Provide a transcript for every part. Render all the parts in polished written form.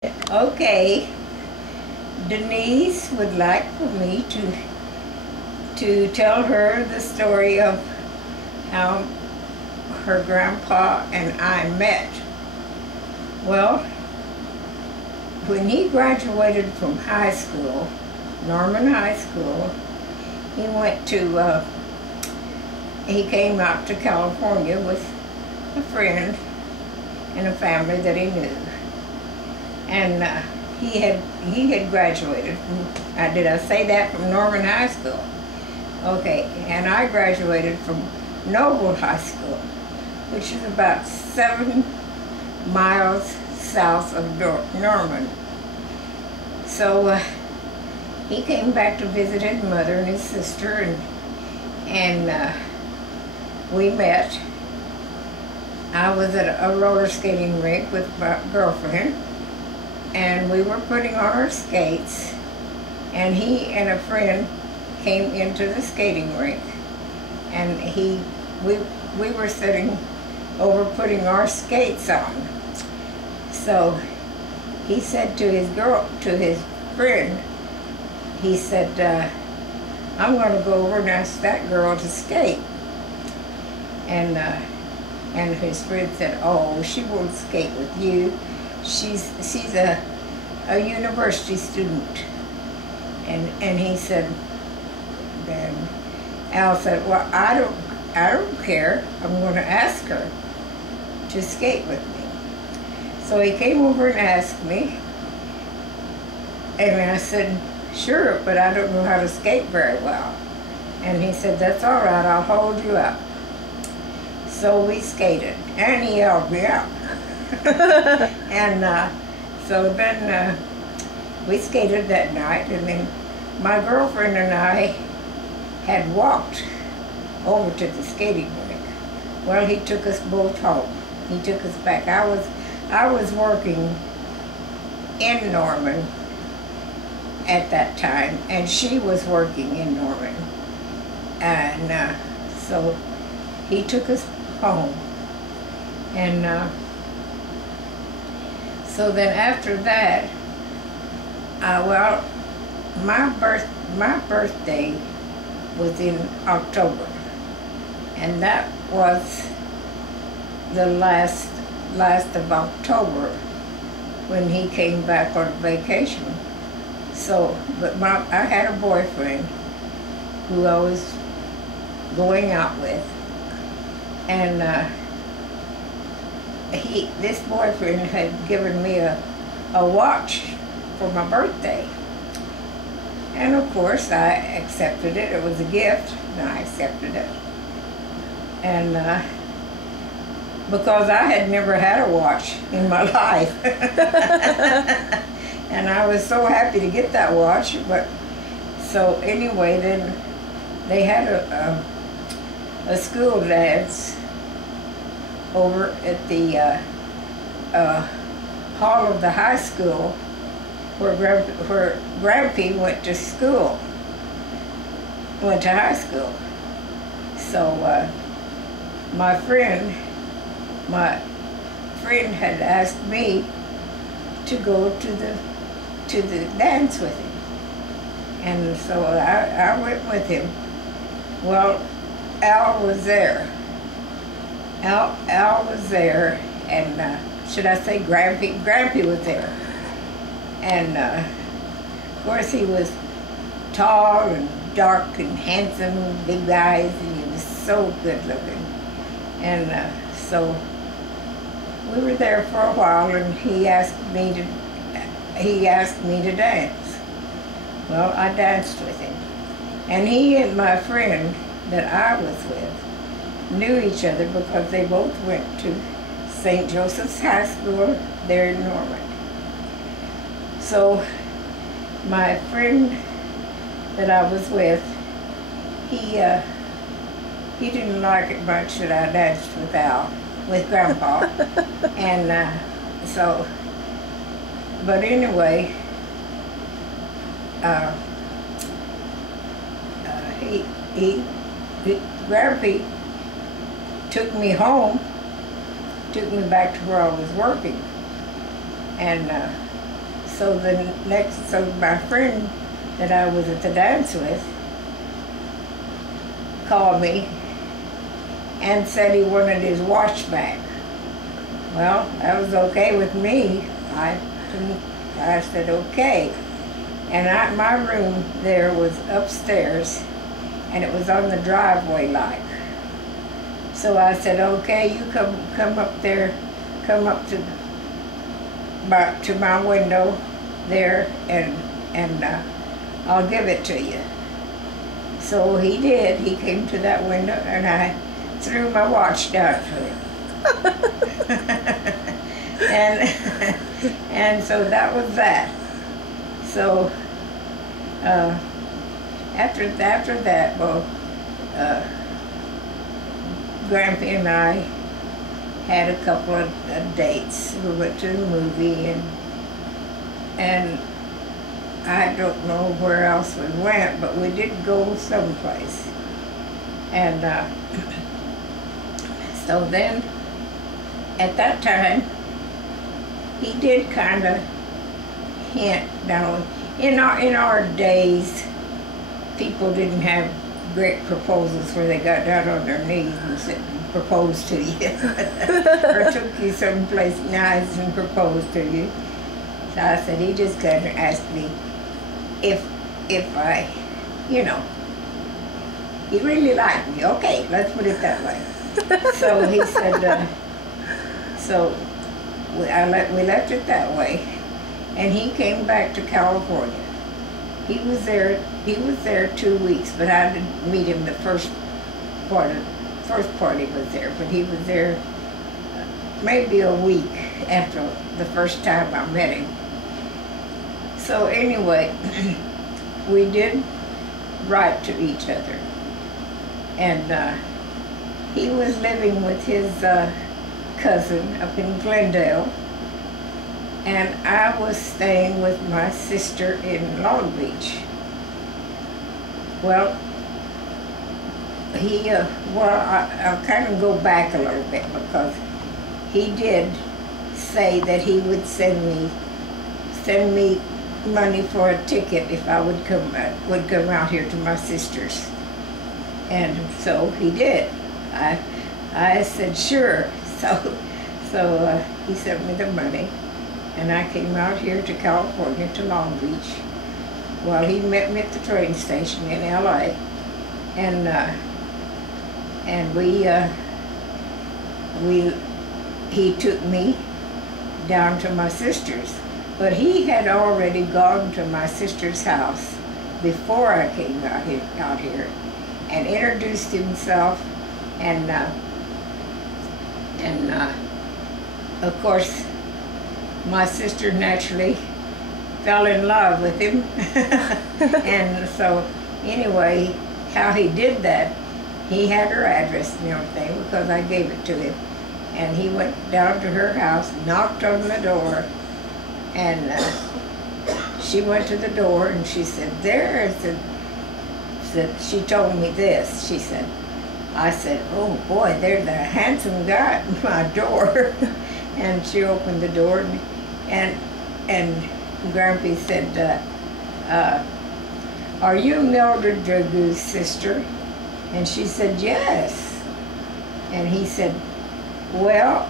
Okay, Denise would like for me to tell her the story of how her grandpa and I met. Well, when he graduated from high school, Norman High School, he went to, he came out to California with a friend and a family that he knew. And he had graduated from, did I say that, from Norman High School? Okay, and I graduated from Noble High School, which is about 7 miles south of Norman. So he came back to visit his mother and his sister, and we met. I was at a roller skating rink with my girlfriend, and we were putting on our skates, and he and a friend came into the skating rink, and we were sitting over putting our skates on. So he said to his friend, he said, I'm going to go over and ask that girl to skate. And his friend said, oh, she won't skate with you. She's a university student. And he said, then Al said, well, I don't care. I'm going to ask her to skate with me. So he came over and asked me, and I said, sure, but I don't know how to skate very well. And he said, that's all right, I'll hold you up. So we skated, and he held me up. And so then we skated that night, and then my girlfriend and I had walked over to the skating rink. Well, he took us both home. He took us back. I was working in Norman at that time, and she was working in Norman. And so he took us home. And so then after that, well, my birthday was in October, and that was the last of October when he came back on vacation. So, but I had a boyfriend who I was going out with, and this boyfriend had given me a watch for my birthday. And of course I accepted it. It was a gift, and I accepted it. And because I had never had a watch in my life. And I was so happy to get that watch. But so anyway, then they had a school dance over at the hall of the high school where Grampy went to school, went to high school. So my friend had asked me to go to the dance with him, and so I went with him. Well, Al was there. Al was there, and should I say Grampy? Grampy was there. And of course he was tall and dark and handsome, with big eyes, and he was so good looking. And so we were there for a while, and he asked me to dance. Well, I danced with him. And he and my friend that I was with knew each other because they both went to St. Joseph's High School there in Norman. So my friend that I was with, he didn't like it much that I danced with Grandpa. And so, but anyway, Grampy took me home, took me back to where I was working. And So my friend that I was at the dance with called me and said he wanted his watch back. Well, that was okay with me. I said okay. And my room there was upstairs, and it was on the driveway like. So I said, okay, you come up there, come up to my window there, and I'll give it to you. So he did. He came to that window, and I threw my watch down to him. and so that was that. So after that, well, Grampy and I had a couple of dates. We went to the movie, and I don't know where else we went, but we did go someplace. And so then, at that time, he did kind of hint. Now, in our days, people didn't have great proposals where they got down on their knees and said, proposed to you, or took you someplace nice and proposed to you. So I said, he just kind of asked me if I, he really liked me. Okay, let's put it that way. So he said, so we left it that way, and he came back to California. He was there 2 weeks, but I didn't meet him the first part he was there, but he was there maybe a week after the first time I met him. So anyway, we did write to each other, and he was living with his cousin up in Glendale, and I was staying with my sister in Long Beach. Well, I'll kind of go back a little bit, because he did say that he would send me money for a ticket if I would come out here to my sister's, and so he did. I said sure. So he sent me the money, and I came out here to California, to Long Beach. Well, he met me at the train station in L.A., and he took me down to my sister's. But he had already gone to my sister's house before I came out here, and introduced himself, and of course, my sister naturally fell in love with him. And so anyway, how he did that, he had her address and everything, because I gave it to him. And he went down to her house, knocked on the door, and she went to the door, and she said, she told me this, she said, I said, oh boy, there's a handsome guy at my door. And she opened the door, and Grampy said, are you Mildred Dragoo's sister? And she said, yes. And he said, well,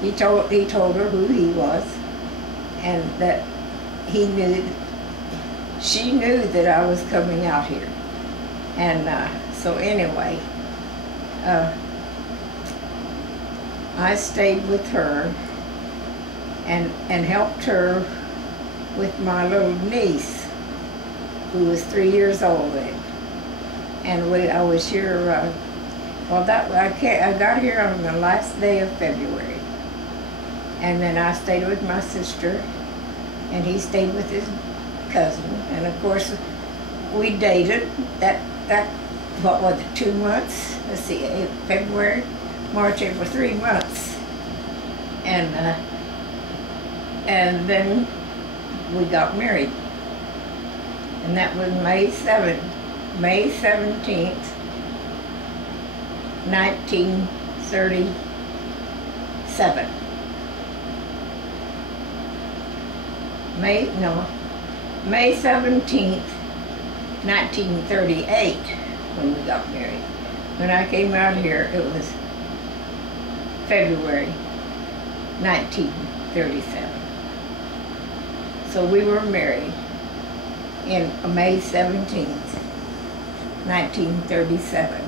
he told her who he was, and that she knew that I was coming out here. And so anyway, I stayed with her and helped her with my little niece, who was 3 years old then. And I was here, I got here on the last day of February. And then I stayed with my sister, and he stayed with his cousin. And of course, we dated. What was it, 2 months? Let's see, February, March, April, 3 months. And then we got married. And that was May 17th, 1937. May 17th, 1938, when we got married. When I came out here, it was February 1937. So we were married in May 17th, 1937.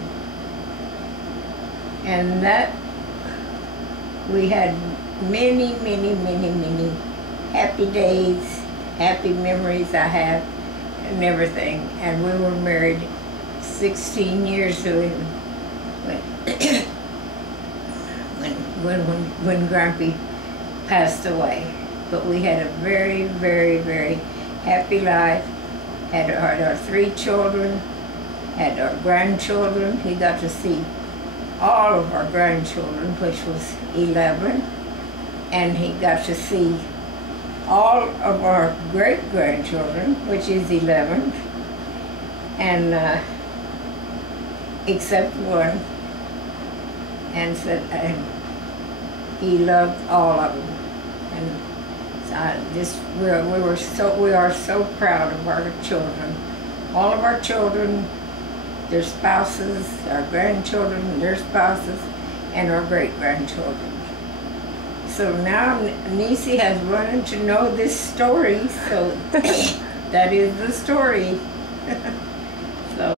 And that, we had many, many, many, many happy days, happy memories I have, and everything. And we were married 16 years ago when Grumpy passed away. But we had a very, very, very happy life. Had our 3 children, had our grandchildren. He got to see all of our grandchildren, which was 11, and he got to see all of our great-grandchildren, which is 11, and except one, and said he loved all of them. And so we are so proud of our children, all of our children, their spouses, our grandchildren, their spouses, and our great-grandchildren. So now Nisi has run to know this story, so that is the story.